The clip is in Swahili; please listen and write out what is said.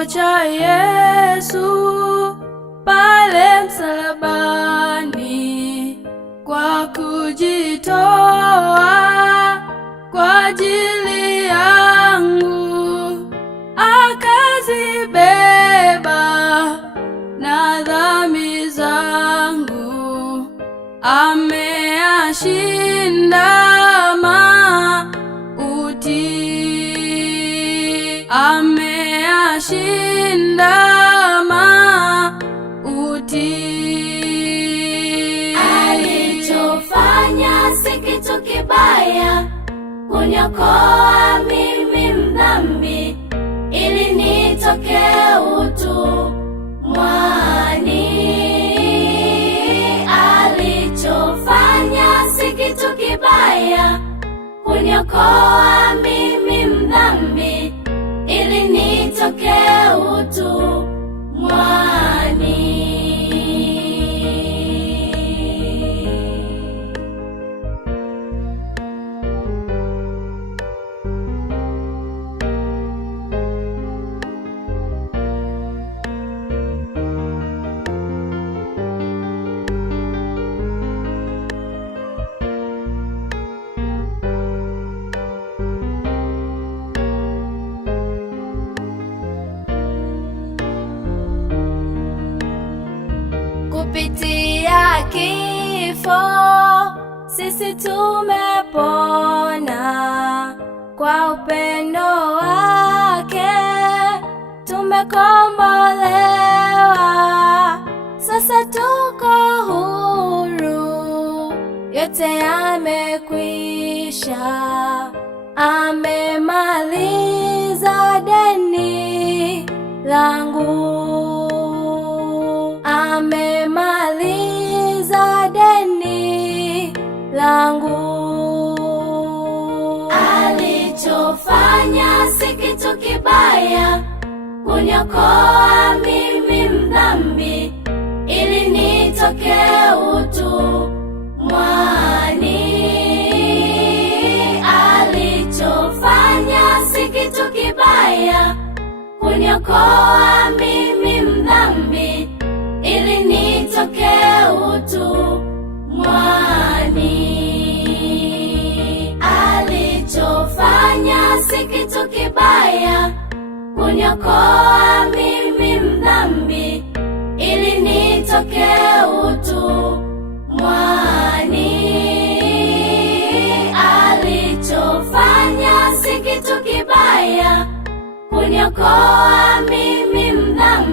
kifo cha Yesu pale msalabani, kwa kujitoa kwa ajili yangu, akazibeba na dhambi zangu, ameashinda ameashinda mauti. Alichofanya si kitu kibaya, kuniokoa mimi mdhambi, ili nitoke utumwani. Alichofanya si kitu kibaya, kuniokoa mimi mdhambi, ili nitoke utumwani. Kupitia kifo sisi tumepona, kwa upendo wake tumekombolewa. Sasa tuko huru, yote yamekwisha. Amemaliza deni langu, amemaliza deni langu. Alichofanya si kitu kibaya, kuniokoa mimi mdhambi, ili nitoke utumwani. Alichofanya si kitu kibaya, kuniokoa mimi mdhambi, ili nitoke utumwani. Alichofanya si kitu kibaya, kuniokoa mimi mdhambi, ili nitoke utumwani. Alichofanya si kitu kibaya, kuniokoa mimi mdhambi,